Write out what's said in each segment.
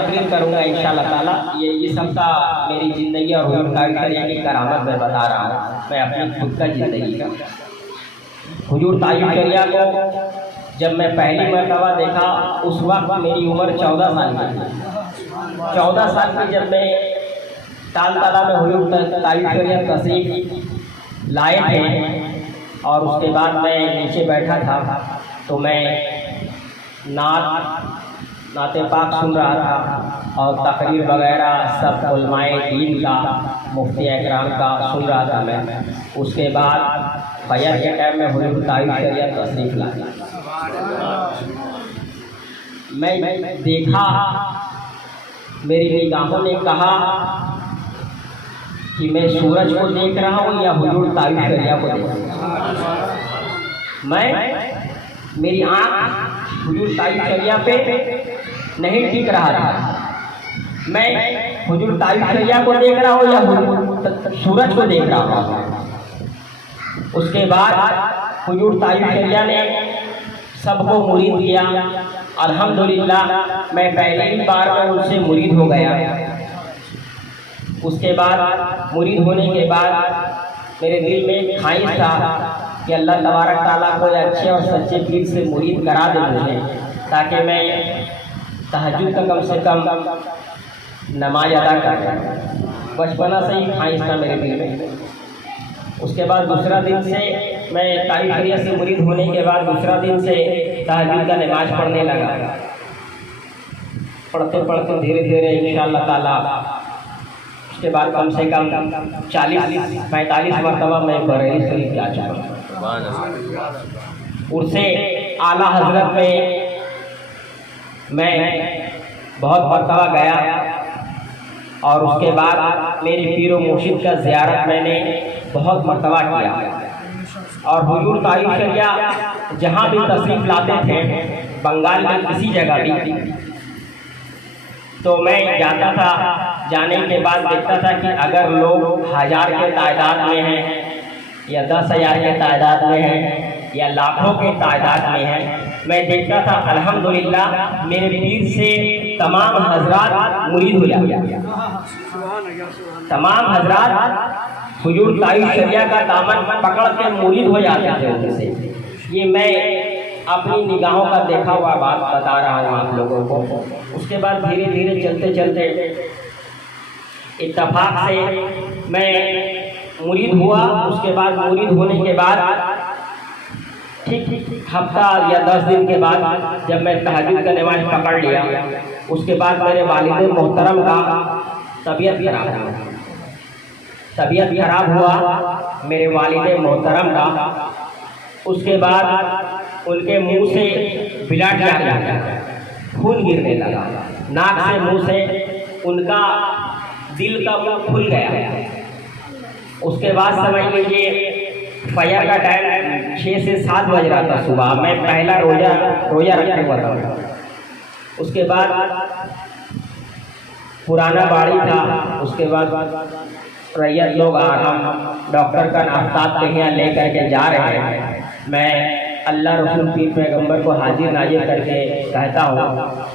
तकरीर करूँगा इंशाअल्लाह ताला। ये सब का मेरी ज़िंदगी और हुजूर तारीफ़ की करामत मैं बता रहा हूँ, मैं अपनी खुद का ज़िंदगी का। हुजूर तारीफ़ शरिया को जब मैं पहली मरतबा देखा उस वक्त मेरी उम्र 14 साल की थी। 14 साल की जब मैं तालतला में हुजूर तारीफ़ शरिया तशरीफ़ लाए थे और उसके बाद मैं नीचे बैठा था तो मैं नाते पाक सुन रहा था और तकरीर वगैरह सब उलमाए दीन का, मुफ्ती इकराम का सुन रहा था मैं। उसके बाद फजर के टाइम में हुजूर तारीफ़ शरिया तशरीफ़ लाए। मैं देखा, मेरी निगाहों ने कहा कि मैं सूरज को देख रहा हूँ या हुजूर तारीफ़ शरिया को देख रहा हूँ। मेरी आँख हुजूर तारीफ़ शरिया पे नहीं टिक रहा था। मैं हुजूर तारीफ़ शरिया को देख रहा हूँ या सूरज को देख रहा हूँ। उसके बाद हुजूर तारीफ़ शरिया ने सबको मुरीद किया। अल्हम्दुलिल्लाह मैं पहली ही बार में उनसे मुरीद हो गया। उसके बाद मुरीद होने के बाद मेरे दिल में एक ख्वाहिश था कि अल्लाह तबारक ताला को अच्छे और सच्चे पीर से मुरीद करा दे मुझे, ताकि मैं तहज्जुद का कम से कम नमाज अदा कर। बचपना से ही ख्वाहिश था मेरे दिल में। उसके बाद दूसरा दिन से मैं तारीफ़ शरिया से मुरीद होने के बाद दूसरा दिन से तहज्जुद का नमाज पढ़ने लगा। पढ़ते पढ़ते धीरे धीरे इंशाअल्लाह ताला उसके बाद कम से कम 40-45 मरतबा मैं बरेली शरीफ जा चुका। उससे आला हजरत में मैं बहुत मरतबा गया और उसके बाद मेरे पीर व मुर्शिद का ज़ियारत मैंने बहुत मरतबा किया। और हुजूर तारीफ़ शरिया जहाँ भी तशरीफ़ लाते थे, बंगाल में किसी जगह भी, तो मैं जाता था। जाने के बाद देखता था कि अगर लोग 1000 के तादाद में हैं या 10,000 के तादाद में हैं या लाखों के तादाद में हैं, मैं देखता था अल्हम्दुलिल्लाह मेरे पीर से तमाम हजरात मुरीद हो जाते। तमाम हजरात हुजूर तारीफ़ शरिया का दामन पकड़ के मुरीद हो जाते थे उनसे। ये मैं अपनी निगाहों का देखा हुआ बात बता रहा हूँ आप लोगों को। उसके बाद धीरे धीरे चलते चलते इत्तफाक से मैं मुरीद हुआ। उसके बाद मुरीद होने के बाद ठीक हफ्ता या 10 दिन के बाद जब मैं तहज्जुद का नमाज पकड़ लिया, उसके बाद मेरे वालिद मोहतरम का तबीयत खराब हुआ मेरे वालिद मोहतरम का। उसके बाद उनके मुंह से ब्लड जाने लगा, खून गिरने लगा, नाक से मुंह से उनका दिल का मुंह खुल गया। उसके बाद समझ लीजिए फजर का टाइम 6 से 7 बज रहा था सुबह। मैं पहला रोजा रखने हुआ था। उसके बाद पुराना बाड़ी था। उसके बाद रैयत लोग हम डॉक्टर का आफ्ताब के यहाँ ले करके जा रहे हैं। मैं अल्लाह रसूल पीर पैगम्बर को हाजिर नाजिर करके कहता हूँ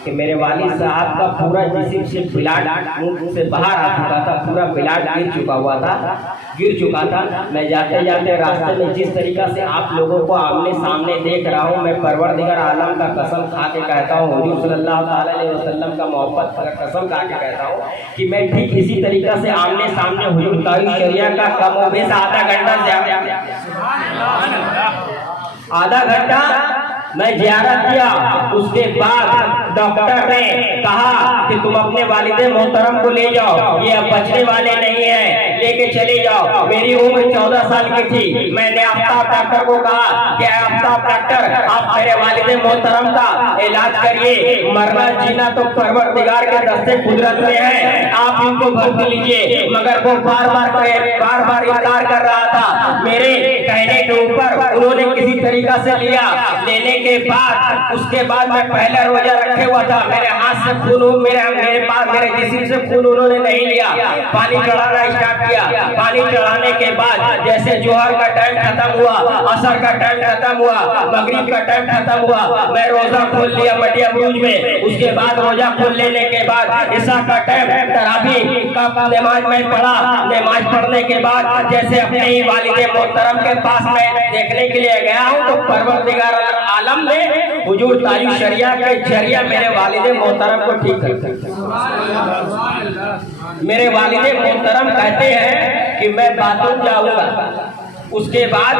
कि मेरे वालिद साहब का पूरा जिस्म से ब्लड मुंह से बाहर आ चुका था, पूरा ब्लड गिर चुका था। मैं जाते जाते रास्ते में जिस तरीक़ा से आप लोगों को आमने सामने देख रहा हूँ, मैं परवरदिगार आलम का कसम खा के कहता हूँ, हुजूर सल्लल्लाहु अलैहि वसल्लम का मोहब्बत का कसम खा के कहता हूँ कि मैं ठीक इसी तरीक़ा से आमने सामने हुजूर तारीफ़ शरिया का कमोबेश आधा घंटा मैं ज़ियारत किया। उसके बाद डॉक्टर ने कहा कि तुम अपने वालिद मोहतरम को ले जाओ, ये अब बचने वाले नहीं है, लेके चले जाओ। मेरी उम्र 14 साल की थी। मैंने आफ्ताब डॉक्टर को कहा कि आफ्ताब डॉक्टर, आप मेरे वालिद मोहतरम का इलाज करिए, मरना जीना तो परवरदिगार के दस्ते कुदरत में है, आप इनको भर्ती लीजिए। मगर वो बार बार इनकार कर रहा था। मेरे कहने के ऊपर उन्होंने किसी तरीका से लिया। लेने के बाद उसके बाद मैं पहला रोजा रखे हुआ था। मेरे हाथ से खून मेरे पास मेरे जिस्म से खून उन्होंने नहीं लिया। पानी चढ़ाना स्टार्ट किया। किया। पानी चढ़ाने के बाद जैसे जोहर का टाइम खत्म हुआ, असर का टाइम खत्म हुआ, मगरिब का टाइम खत्म हुआ, मैं रोजा खोल लिया मटिया बुरुज में। उसके बाद रोजा खोल लेने के बाद ईशा का टाइम तरावी का नमाज मैं पढ़ा। नमाज पढ़ने के बाद जैसे अपने ही वालिद मोहतरम के पास मैं देखने के लिए गया हूँ तो परवरदिगार आलम ने हुजूर तायू शरिया के जरिया मेरे वालिद मोहतरम को ठीक कर दिया। मेरे वालिद मोहतरम कहते हैं कि मैं बाथरूम जाऊंगा। उसके बाद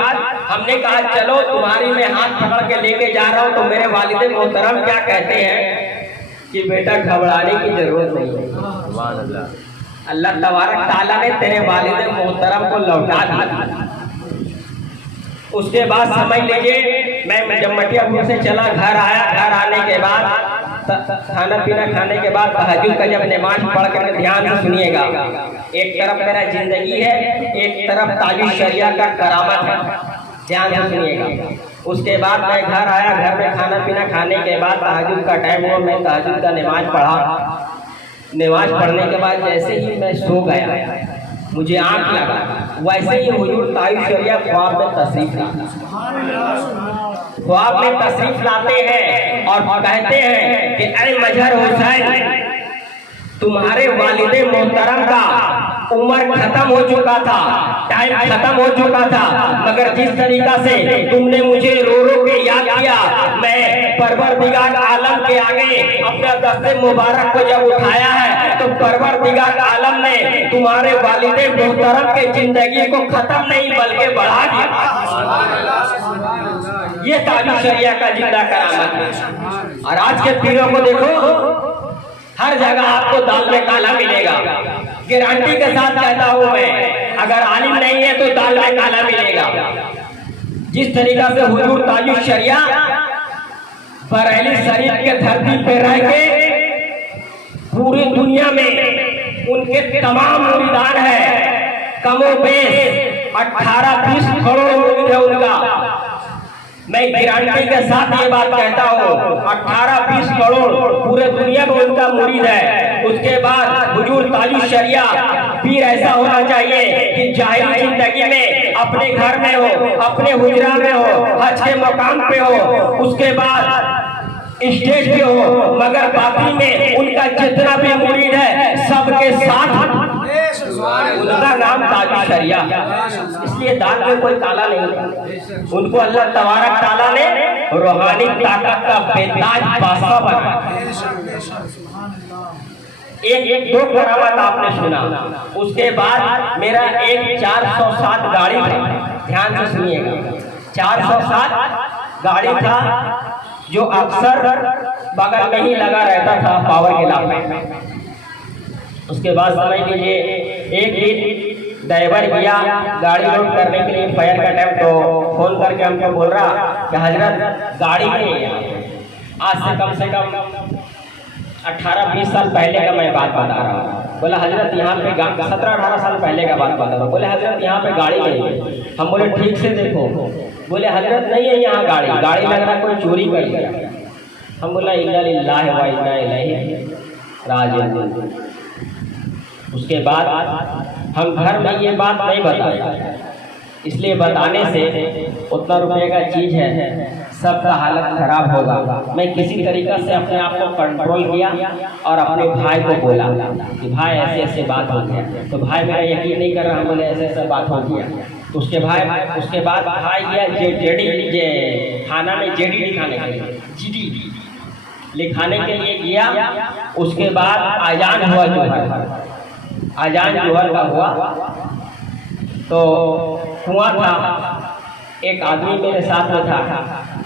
हमने कहा चलो तुम्हारी मैं हाथ पकड़ के लेके जा रहा हूँ। तो मेरे वालिद मोहतरम क्या कहते हैं कि बेटा घबराने की जरूरत नहीं है, अल्लाह तबारक ताला ने तेरे वालिद मोहतरम को लौटा दिया। उसके बाद समझ लीजिए मैं जब मटियापुर से चला घर आया। घर आने के बाद खाना पीना खाने के बाद तहज्जुद का जब नमाज पढ़ कर ध्यान से सुनिएगा, एक तरफ मेरा जिंदगी है, एक तरफ तायू शरिया का करामत है, ध्यान से सुनिएगा। उसके बाद मैं घर आया। घर में खाना पीना खाने के बाद तहज्जुद का टाइम हुआ, मैं तहज्जुद का नमाज पढ़ा। नमाज पढ़ने के बाद जैसे ही मैं सो गया, मुझे आंख लगा, वैसे ही हुजूर तायू शरिया ख्वाब में तशरीफ लाते हैं और कहते हैं कि ऐ मजहर हुसैन, तुम्हारे वालिद मोहतरम का उम्र खत्म हो चुका था, टाइम खत्म हो चुका था, मगर जिस तरीका से तुमने मुझे रो रो के याद किया, मैं परवरदिगार आलम के आगे अपना दस्ते मुबारक को जब उठाया है तो परवरदिगार आलम ने तुम्हारे वालिद मोहतरम के जिंदगी को खत्म नहीं बल्कि बढ़ा दिया। ये तायू शरिया का जिंदा करामत है। और आज के पीरों को देखो, हर जगह आपको दाल में काला मिलेगा। गारंटी के साथ कहता हूं मैं, अगर आलिम नहीं है तो दाल में काला मिलेगा। जिस तरीका से हुजूर तायू शरिया बरेली शरीफ के धरती पे रह के पूरी दुनिया में उनके तमाम मुरीदान है, कमोबेश 18-20 करोड़ मुरीद है उनका। मैं गारंटी के साथ ये बात कहता हूँ, 18-20 करोड़ पूरे दुनिया में उनका मुरीद है। उसके बाद हुजूर तायू शरिया पीर ऐसा होना चाहिए कि जाहिरी जिंदगी में अपने घर में हो, अपने हुजरा में हो, हज के मकाम पे हो, उसके बाद स्टेज पे हो, मगर बाकी में उनका जितना भी मुरीद है सबके साथ उनका नाम तायू शरिया। इसलिए दाल में कोई काला नहीं। उनको अल्लाह तबारक ताला ने रूहानी ताकत का बेताज बादशाह बनाया। एक दो करामत आपने सुना। उसके बाद मेरा एक 407 गाड़ी था, ध्यान से सुनिएगा, 407 गाड़ी था जो अक्सर बगल में ही लगा रहता था पावर के लाभ। उसके बाद समझ लीजिए एक दिन ड्राइवर गया गाड़ी लोड करने के लिए फायर का टाइम, तो फोन करके हमको बोल रहा कि हजरत गाड़ी नहीं है। आज से कम 18-20 साल पहले का मैं बात बता रहा हूँ। बोला हजरत यहाँ पे 17-18 साल पहले का बात बता रहा हूँ। बोले हजरत यहाँ पे गाड़ी नहीं है। हम बोले ठीक से देखो। बोले हजरत नहीं है यहाँ गाड़ी लग रहा कोई चोरी कर लिया। हम बोला इन्ना लिल्लाहि व इन्ना इलैहि राजिऊन। उसके बाद हम घर में ये बात नहीं बताए, इसलिए बताने से उतना रुपये का चीज़ है, सबका हालत खराब होगा। मैं किसी तरीक़ा से अपने आप को कंट्रोल किया और अपने भाई को बोला कि भाई ऐसे ऐसे बात हो गया। तो भाई मेरा यकीन नहीं कर रहा, हम बोले ऐसे ऐसे बात हो गया। तो उसके बाद भाई गया थाना में जेडी लिखाने के लिए, जीडी लिखाने के लिए गया। उसके बाद अजान हुआ, जोहर का हुआ तो हुआ था। एक आदमी मेरे साथ में था,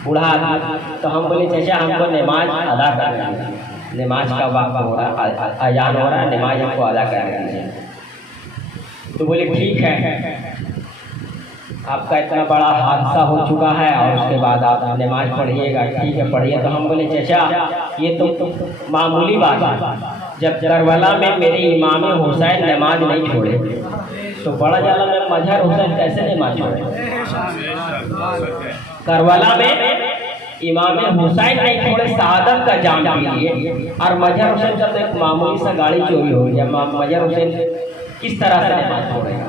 बूढ़ा आदमी। तो हम बोले चाचा हमको नमाज अदा कर दीजिए, नमाज का वक्त हो रहा, अजान हो रहा है, नमाज हमको अदा कर दीजिए। तो बोले ठीक है, आपका इतना बड़ा हादसा हो चुका है और उसके बाद आप नमाज पढ़िएगा, ठीक है पढ़िए। तो हम बोले चाचा ये तो मामूली बात है, जब करबला में मेरे इमाम हुसैन नमाज नहीं छोड़े तो बड़ा जाला में मजहर हुसैन कैसे नमाज छोड़े। करबला में इमाम हुसैन नहीं छोड़े, शहादत का जाम पी लिए, और मजहर हुसैन का तो एक मामूली सा गाड़ी चोरी हो गया। मजहर हुसैन किस तरह से नमाज छोड़ेगा।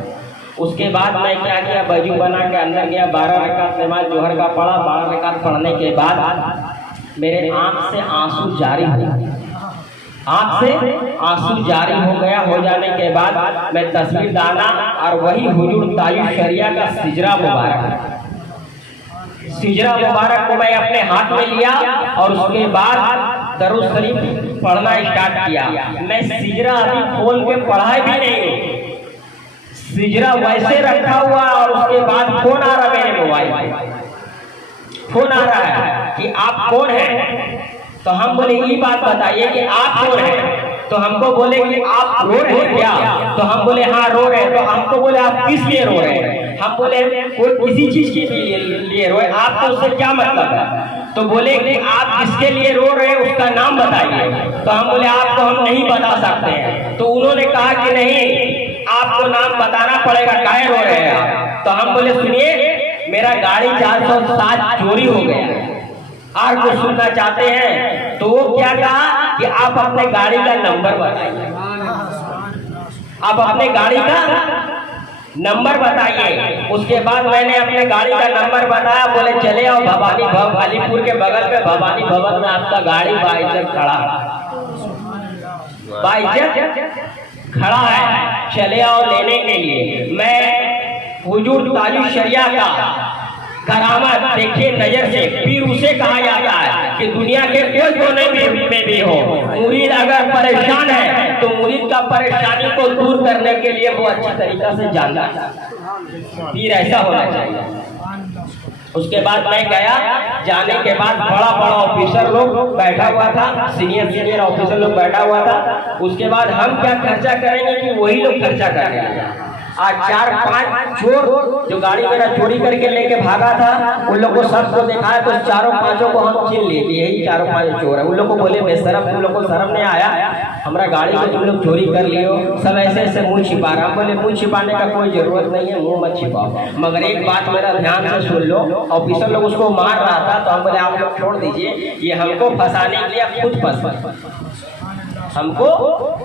उसके बाद मैं क्या किया, वजू बना के अंदर गया, 12 रकात नमाज जोहर का पढ़ा। 12 रकात पढ़ने के बाद मेरे आँख से आंसू जारी हो गया। आँख से आंसू जारी हो गया। हो जाने के बाद मैं तस्वीर डाला और वही हुजूर तायब शरिया का सिजरा मुबारक, सिजरा मुबारक को मैं अपने हाथ में लिया और उसके बाद दरूद शरीफ पढ़ना स्टार्ट किया। मैं सिजरा अभी खोल के पढ़ा भी नहीं, सिजरा वैसे रखा हुआ। और उसके बाद फोन आ रहा मेरे मोबाइल में, फोन आ रहा है कि आप कौन हैं। तो हम बोले ये बात बताइए कि आप कौन हैं। तो हमको बोले कि आप रो रहे हैं क्या। तो हम बोले हाँ रो रहे हैं। तो हमको बोले आप किस लिए रो रहे हैं। हम बोले कोई किसी चीज के लिए रोए, आपको उससे क्या मतलब है। तो बोले कि आप जिसके लिए रो रहे हैं उसका नाम बताइए। तो हम बोले आपको हम नहीं बता सकते हैं। तो उन्होंने कहा कि नहीं, आपको नाम बताना पड़ेगा, काहे रो रहे हैं आप। तो हम बोले सुनिए, मेरा गाड़ी 407 चोरी हो गया, और कुछ सुनना चाहते हैं। तो वो क्या कहा कि आप अपने गाड़ी का नंबर बताइए, आप अपने गाड़ी का नंबर बताइए। उसके बाद मैंने अपने गाड़ी का नंबर बताया। बोले चले आओ भवानी भवन, अलीपुर के बगल में भवानी भवन में आपका गाड़ी बाइज्जत खड़ा है, बाइज्जत खड़ा है, चले आओ लेने के लिए। मैं हुजूर तायब शरिया का करामत देखिए नजर से। पीर उसे कहा जाता है कि दुनिया के कोई कोने में भी हो, मुरीद अगर परेशान है तो मुरीद का परेशानी को दूर करने के लिए वो अच्छी तरीका से जानता है। पीर ऐसा होना चाहिए। उसके बाद मैं गया, जाने के बाद बड़ा बड़ा ऑफिसर लोग बैठा हुआ था, सीनियर ऑफिसर लोग बैठा हुआ था। उसके बाद हम क्या खर्चा करेंगे कि वही लोग खर्चा करेंगे। आज 4-5 चोर जो गाड़ी मेरा चोरी करके लेके भागा था, उन लोग को सबको दिखाया तो 4-5 को हम चिन्ह लिए कि यही 4-5 चोर है। उन लोग को बोले बेशरम, तुम लोग को शर्म नहीं आया, हमारा गाड़ी को तुम लोग चोरी कर लियो। सब ऐसे ऐसे मुंह छिपा रहा। बोले मुंह छिपाने का कोई जरूरत नहीं है, मुंह मत छिपाओ, मगर एक बात मेरा ध्यान से सुन लो। ऑफिसर लोग उसको मार रहा था तो हम बोले आप लोग छोड़ दीजिए, ये हमको फंसाने के लिए खुद हमको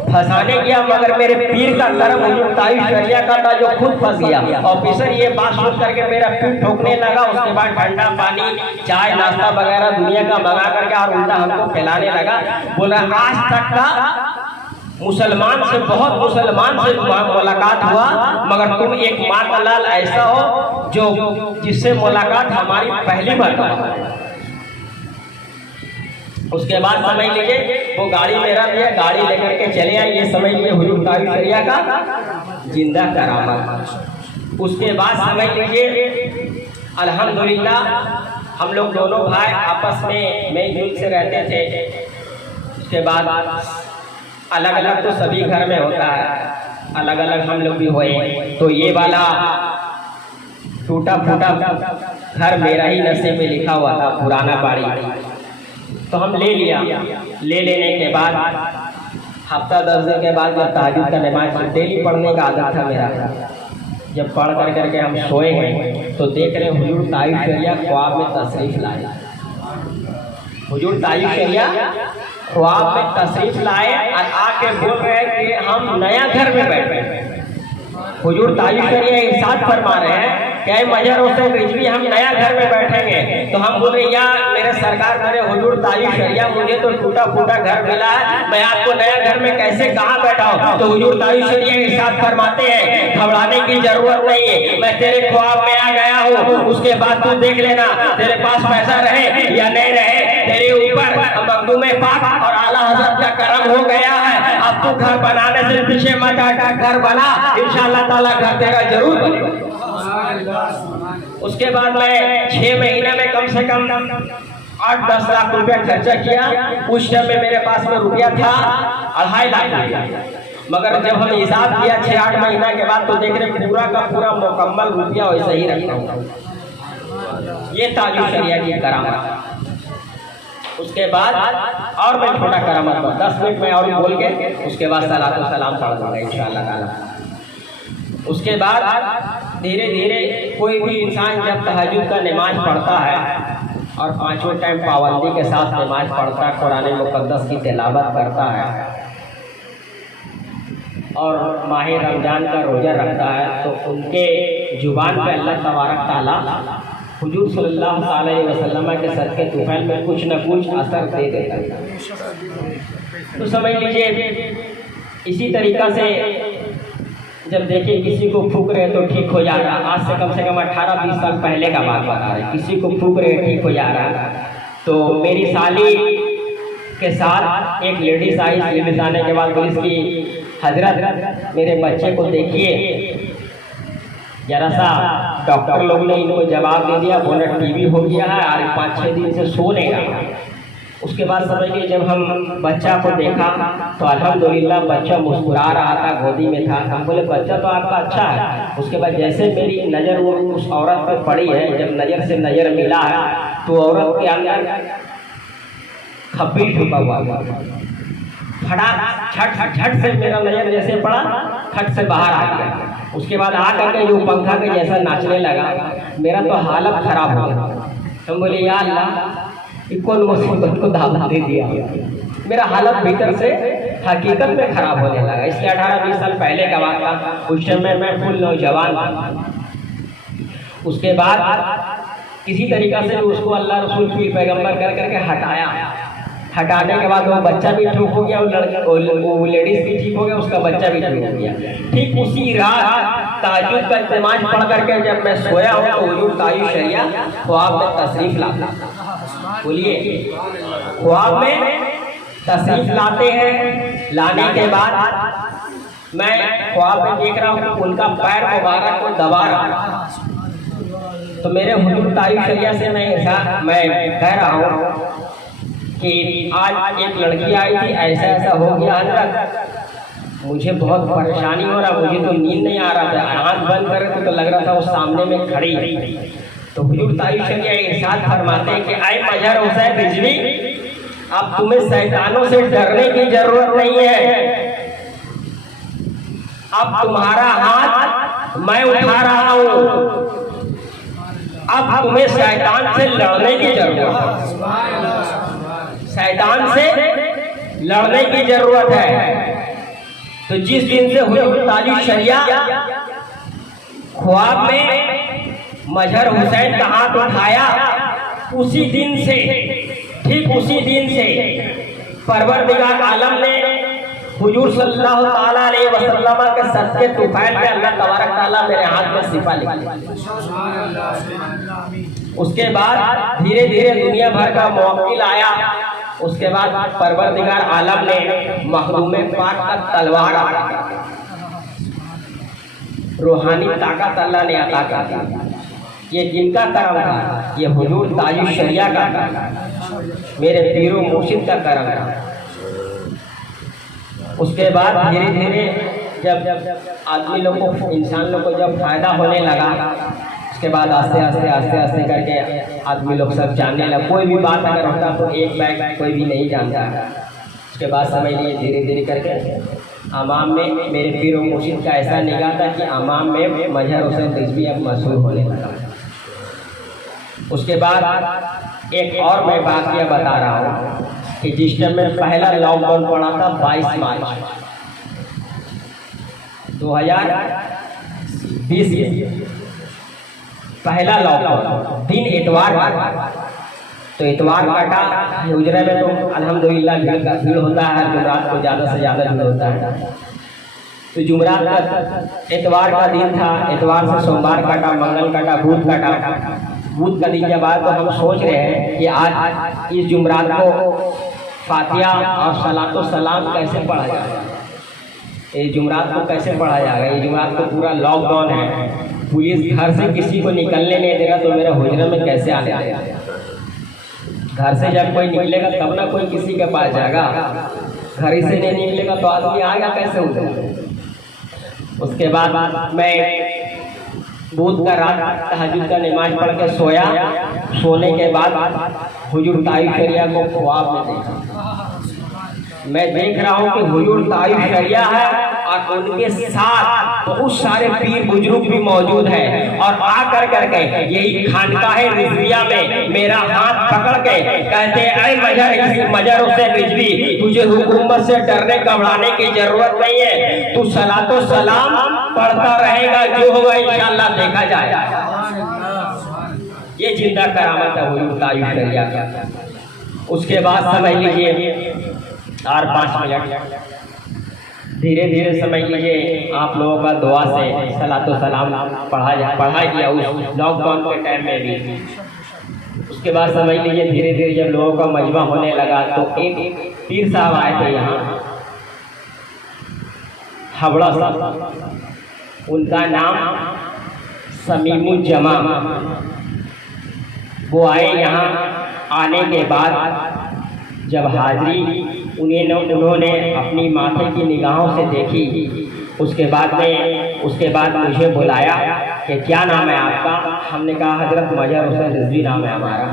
फंसाने गया, मगर मेरे पीर का करम हुजूर तायब शरिया का था जो खुद फंस गया। ऑफिसर ये बात सोच करके मेरा पीठ ठोकने लगा। उसके बाद ठंडा पानी, चाय, नाश्ता वगैरह दुनिया का मंगा करके और उल्टा हमको खिलाने लगा। बोला आज तक का मुसलमान से, बहुत मुसलमान से मुलाकात हुआ, मगर तुम एक मातलाल ऐसा हो जो जिससे मुलाकात हमारी पहली बार। उसके बाद समझ लीजिए वो गाड़ी मेरा दिया, गाड़ी लेकर के चले आए। ये समझ लीजिए हुजूर तायब शरिया का जिंदा करामत। उसके बाद समझ लीजिए अल्हम्दुलिल्लाह हम लोग दोनों भाई आपस में मिलजुल से रहते थे। उसके बाद अलग अलग तो सभी घर में होता है, अलग अलग हम लोग भी हुए। तो ये वाला टूटा फूटा घर मेरा ही नसीब में लिखा हुआ था, पुराना बाड़ी, तो हम ले लिया। ले लेने के बाद हफ्ता 10 दिन के बाद जब तहज्जुद का नमाज डेली पढ़ने का आदत था मेरा, जब पढ़ कर करके हम सोए हैं तो देख रहे हुजूर तायब शरिया ख्वाब में तशरीफ लाए। हुजूर तायब शरिया ख्वाब में तशरीफ लाए और आके बोल रहे हैं कि हम नया घर में बैठे। हुजूर तायब शरिया इरशाद फरमा रहे हैं क्या मजर हुसैन रिजवी हम नया घर में बैठेंगे। तो हम बोले या मेरे सरकार, मेरे हुजूर तायब शरिया, मुझे तो टूटा फूटा घर मिला है, मैं आपको नया घर में कैसे कहाँ बैठाऊं। तो हुजूर तायब शरिया इरशाद फरमाते हैं घबराने की जरूरत नहीं है, मैं तेरे ख्वाब में आ गया हूँ, उसके बाद तू देख लेना तेरे पास पैसा रहे या नहीं रहे, तेरे ऊपर मखदूम पाक और आला हज़रत का करम हो गया है। अब तू घर बनाने से पीछे मत हटा, घर बना, इंशाअल्लाह ताला घर तेरा जरूर बनेगा। उसके बाद मैं 6 महीने में कम से कम 8-10 लाख रुपया खर्चा किया। उस टाइम में मेरे पास में रुपया था 2.5 लाख रुपया, मगर जब हम हिसाब किया 6-8 महीना के बाद तो देख रहे पूरा का पूरा मुकम्मल रुपया वैसे ही रखा हूँ। ये तायब शरिया की करामत। उसके बाद और मैं छोटा करामत 10 मिनट में और बोल के उसके बाद सलातो सलाम पढ़ दूंगा इंशाअल्लाह ताला। उसके बाद धीरे धीरे कोई भी इंसान जब तहज्जुद का नमाज पढ़ता है और 5 टाइम पाबंदी के साथ नमाज पढ़ता है, कुरान मुक़द्दस की तिलावत करता है, और माह रमज़ान का रोज़ा रखता है तो उनके जुबान पे अल्लाह तबारक ताला हुजूर सल्लल्लाहु अलैहि वसल्लम के सदके तुफैल में कुछ न कुछ असर दे देता है। तो समझ लीजिए इसी तरीक़ा से जब देखिए किसी को फूक रहे तो ठीक हो जा रहा, आज से कम 18-20 साल पहले का बात बता रहे, किसी को फूक रहे ठीक हो जा रहा। तो मेरी साली के साथ एक लेडीज आई, लेडीज आने के बाद बोली कि हजरत मेरे बच्चे को देखिए, जरा सा डॉक्टर लोग ने इनको जवाब दे दिया, बोला टीबी हो गया है और 5-6 दिन से सो नहीं रहा। उसके बाद समझिए जब हम बच्चा को देखा तो अल्हम्दुलिल्लाह बच्चा मुस्कुरा रहा था, गोदी में था। हम बोले बच्चा तो आपका अच्छा है। उसके बाद जैसे मेरी नज़र वो उस औरत पर पड़ी है, जब नज़र से नज़र मिला है तो औरत के अंदर खपी ठुका हुआ, फटाक झट से मेरा नज़र जैसे पड़ा, खट से बाहर आ गया। उसके बाद आ करके जो पंखा के जैसा नाचने लगा, मेरा तो हालत ख़राब हो गया। हम बोले या अल्लाह कौन मुसीबत को दावत दे दिया। मेरा हालत भीतर से हकीकत में ख़राब होने लगा। इसलिए 18-20 साल पहले का बात था, उस समय मैं फुल नौजवान था। उसके बाद किसी तरीक़ा से उसको अल्लाह रसूल की पैगंबर कर करके हटाने के बाद वो बच्चा भी ठीक हो गया, वो लेडीज़ भी ठीक हो गया, उसका बच्चा भी ठीक हो गया। ठीक उसी रात ताजुद का इस्तेमाल पढ़ करके जब मैं सोया हूँ तो हुजूर ताई शरिया ख्वाब में तशरीफ़ लाता, बोलिए ख्वाब में तशरीफ़ लाते हैं। लाने के बाद मैं ख्वाब में देख रहा हूँ उनका पैर मुबारक को दबा रहा। तो मेरे हुजूर ताई शरिया से मैं कह रहा हूँ कि आज एक लड़की आई थी, ऐसा ऐसा हो गया हज़रत, मुझे बहुत परेशानी हो रहा, मुझे तो नींद नहीं आ रहा था, आँख बंद करे तो लग रहा था वो सामने में खड़ी है। तो हुजूर ताई शरिया इरशाद फरमाते हैं कि आए मजहर हुसैन रिजवी, अब तुम्हें शैतानों से डरने की जरूरत नहीं है, अब तुम्हारा हाथ मैं उठा रहा हूँ, अब तुम्हें शैतान से लड़ने की जरूरत है, शैतान से लड़ने की जरूरत है। तो जिस दिन से हुजूर ताई शरिया ख्वाब में मजहर हुसैन का हाथ उठाया, उसी दिन से, ठीक उसी दिन से परवरदिगार आलम ने हुजूर सल्लल्लाहु अलैहि वसल्लम के सदके तुफैल पे अल्लाह तबारक ताला मेरे हाथ में शिफा लिखी। उसके बाद धीरे धीरे दुनिया भर का मुवक्किल आया। उसके बाद परवरदिगार आलम ने मखदूम पाक का तलवार रूहानी ताकत अल्लाह ने अता कर दी। ये जिनका करम था, ये हुजूर ताई शरिया का मेरे पीरो मुर्शिद का करम था। उसके बाद धीरे धीरे जब आदमी लोग को, इंसान लोग को जब फ़ायदा होने लगा, उसके बाद आस्ते आस्ते करके आदमी लोग सब जानने लगा। कोई भी बात अगर होता तो एक बैग कोई भी नहीं जानता। उसके बाद समझ लिए धीरे धीरे करके आवाम में मेरे पीर और मुर्शिद का ऐसा निगाह था कि आवाम में मजहर हुसैन रिजवी अब मशहूर होने लगा। उसके बाद एक और मैं वाक़या बता रहा हूँ कि जिस टाइम में पहला लॉकडाउन पड़ा था 22 मार्च 2020 में पहला लॉकडाउन, दिन इतवार का। तो इतवार काटा हुजरे में तो अल्हम्दुलिल्लाह भीड़ होता है, जुमरात को ज़्यादा से ज़्यादा भीड़ होता है। तो जुमरात का इतवार का दिन था, इतवार से सोमवार काटा, मंगल काटा, बुध काटा। बुध का दिन जब आया तो हम सोच रहे हैं कि आज इस जुमरात को फातिहा और सलातो सलाम कैसे पढ़ा जाएगा, ये जुमरात को कैसे पढ़ा जाएगा। ये जुमरात को पूरा लॉकडाउन है, पुलिस घर से किसी को निकलने नहीं देगा, तो मेरे हुजरे में कैसे आने देगा। घर से जब कोई निकलेगा तब ना कोई किसी के पास जाएगा, घर ही से नहीं निकलेगा तो आदमी आएगा कैसे उधर। उसके बाद मैं बुध का रात तहज्जुद का नमाज पढ़ के सोया। सोने के बाद हुजूर ताई शरिया को ख्वाब में देखा। मैं देख रहा हूँ कि हुजूर ताई शरिया है और उनके साथ बहुत सारे पीर बुजुर्ग भी मौजूद हैं। और आकर करके यही खानकाह रिजविया में मेरा हाथ पकड़ के कहते ऐ मजर हुसैन रिजवी, तुझे हुकूमत से डरने घबराने की जरूरत नहीं है, तू सलातो सलाम पढ़ता रहेगा, जो होगा इंशाअल्लाह देखा जाएगा। ये जिंदा करामत है हुजूर ताइफ शरिया का। उसके बाद समझ लीजिए और 5 मिनट धीरे धीरे समझ लीजिए आप लोगों का दुआ से सलातो सलाम पढ़ा गया उस लॉकडाउन के टाइम में भी। उसके बाद समझ लीजिए धीरे धीरे जब लोगों का मजमा होने लगा तो एक पीर साहब आए थे यहाँ हावड़ा साहब, उनका नाम समीमुल जमा। वो आए यहाँ, आने के बाद जब हाजिरी उन्होंने अपनी माथे की निगाहों से देखी, उसके बाद मुझे बुलाया कि क्या नाम है आपका। हमने कहा हजरत मजर हुसैन रिजवी नाम है हमारा।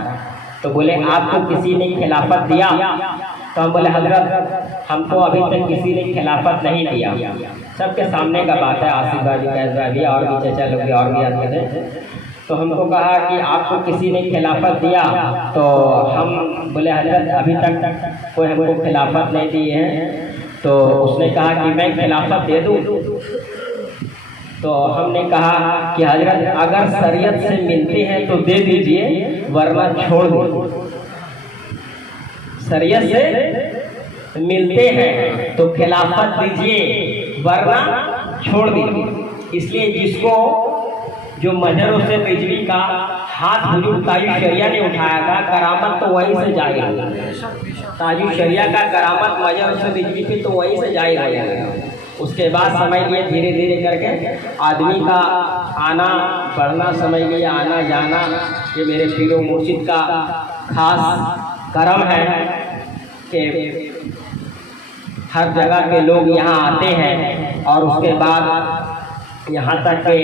तो बोले आपको किसी ने खिलाफत दिया? तो हम बोले हजरत हमको अभी तक किसी ने खिलाफत नहीं दिया। सबके सामने का बात है, आसिफ भाई भी और भी चचा लोग भी और भी आते थे। तो हमको कहा कि आपको किसी ने खिलाफत दिया? तो हम बोले हजरत अभी तक कोई हमको खिलाफत नहीं दी है। तो उसने कहा कि मैं खिलाफत दे दूँ? तो हमने कहा कि हजरत अगर शरीयत से मिलती है तो दे दीजिए, वरना छोड़ दीजिए। शरीयत से मिलते हैं तो खिलाफत दीजिए, वरना छोड़ दीजिए। इसलिए जिसको जो मजर हुसैन रिजवी का हाथ हुजूर ताइफ शरिया ने उठाया था, करामत तो वहीं से जारी हुई। ताइफ शरिया का करामत मजर हुसैन रिजवी की तो वहीं से जारी हुई। उसके बाद समझ लिए धीरे धीरे करके आदमी का आना बढ़ना, समझ लिए आना जाना, ये मेरे पीरो मुर्शिद का खास करम है कि हर जगह के लोग यहाँ आते हैं। और उसके बाद यहाँ तक के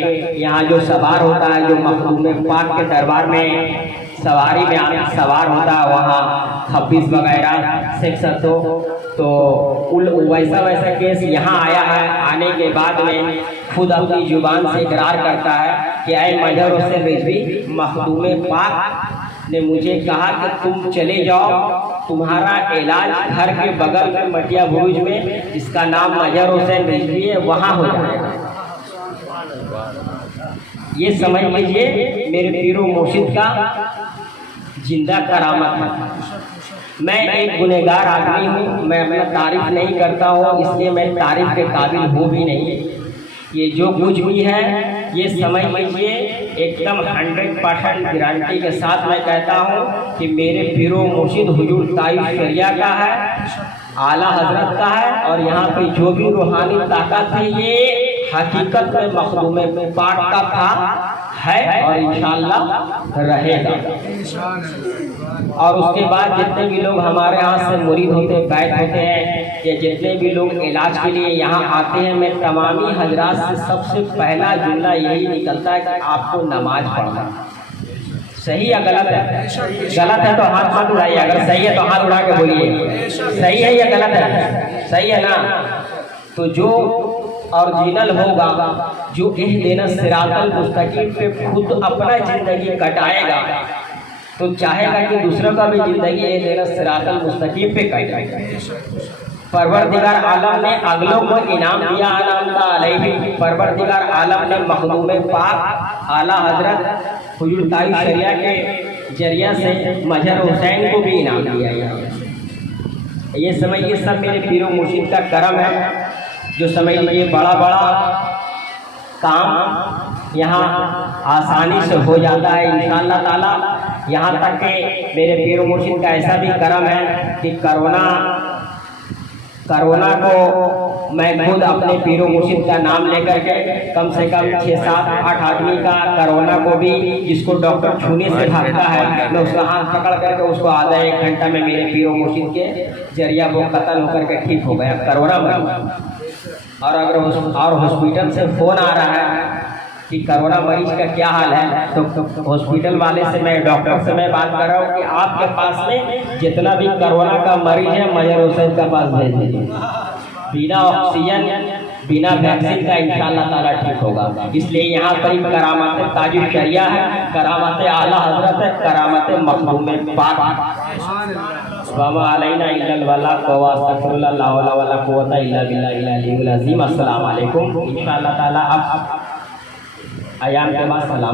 यहाँ जो सवार होता है, जो मखदूम पाक के दरबार में सवारी में सवार होता है, वहाँ खब्बीस वगैरह सेक्शन तो वैसा केस यहाँ आया है। आने के बाद में खुद अपनी जुबान से इकरार करता है कि ऐ मजर हुसैन रिजवी, मखदूम पाक ने मुझे कहा कि तुम चले जाओ, तुम्हारा इलाज घर के बगल में मटिया बुरुज में, जिसका नाम मजर हुसैन रिजवी है, वहाँ हो जाएगा। ये समझ लीजिए मेरे पीरो मुर्शिद का जिंदा करामत है। मैं एक गुनहगार आदमी हूँ, मैं अपना तारीफ नहीं करता हूँ, इसलिए मैं तारीफ के काबिल हूँ भी नहीं। ये जो कुछ भी है ये समझ लीजिए एकदम 100% गारंटी के साथ मैं कहता हूँ कि मेरे पीरो मुर्शिद हुजूर ताइफ शरिया का है, आला हजरत का है। और यहाँ पे जो भी रूहानी ताकत है ये हकीकत में मखदूम पाक का था है और इंशाअल्लाह रहेगा। और उसके बाद जितने भी लोग हमारे यहाँ से मुरीद होते बैठ होते हैं, या जितने भी लोग इलाज के लिए यहाँ आते हैं, मैं तमामी हजरात से सबसे पहला जुमला यही निकलता है कि आपको नमाज पढ़ना। सही या गलत है? गलत है तो हाथ मत उड़ाइए, अगर सही है तो हाथ उड़ा के बोलिए सही है या गलत है। सही है ना? तो जो ओरिजिनल होगा, जो इहदिना सिरातल मुस्तकीम पे खुद अपना जिंदगी कटाएगा, तो चाहेगा कि दूसरों का भी जिंदगी इहदिना सिरातल मुस्तकीम पे कटे। परवरदिगार आलम ने अगलों को इनाम दिया, परवरदिगार आलम ने मखदूम पाक आला हजरत हुजूर ताइफ शरिया के जरिया से मजर हुसैन को भी इनाम दिया। ये समझिए सब मेरे पीरो मुर्शिद का करम है, जो समझ लीजिए बड़ा बड़ा काम यहाँ आसानी से हो जाता है इंशाअल्लाह ताला। यहाँ तक कि मेरे पीरो मुर्शिद का ऐसा भी करम है कि कोरोना को मैं खुद अपने पीरो मुर्शिद का नाम लेकर के कम से कम 6-7-8 आदमी का कोरोना को भी, जिसको डॉक्टर छूने से भागता है, मैं उसका हाथ पकड़ करके उसको आधा 1 घंटा में मेरे पीरो मुर्शिद के जरिया वो कत्ल होकर के ठीक हो गया कोरोना में। और अगर हॉस्पिटल से फ़ोन आ रहा है कि कोरोना मरीज का क्या हाल है, तो हॉस्पिटल वाले से मैं डॉक्टर से मैं बात कर रहा हूँ कि आपके पास में जितना भी कोरोना का मरीज है मजर हुसैन का पास भेज दीजिए। बिना ऑक्सीजन बिना वैक्सीन का इंशाअल्लाह ताला ठीक होगा। इसलिए यहाँ पर करामात ताज शरिया है, करामात आला हजरत है, करामात मखदूम पाक। वमा अलैना इल्लल बलाग व अस्तगफिरुल्लाह ला हौला वला कुव्वता इल्ला बिल्लाहिल अलीयुल अज़ीम। अस्सलाम वालेकुम। इंशाअल्लाह ताला अब अयान के बाद सलाम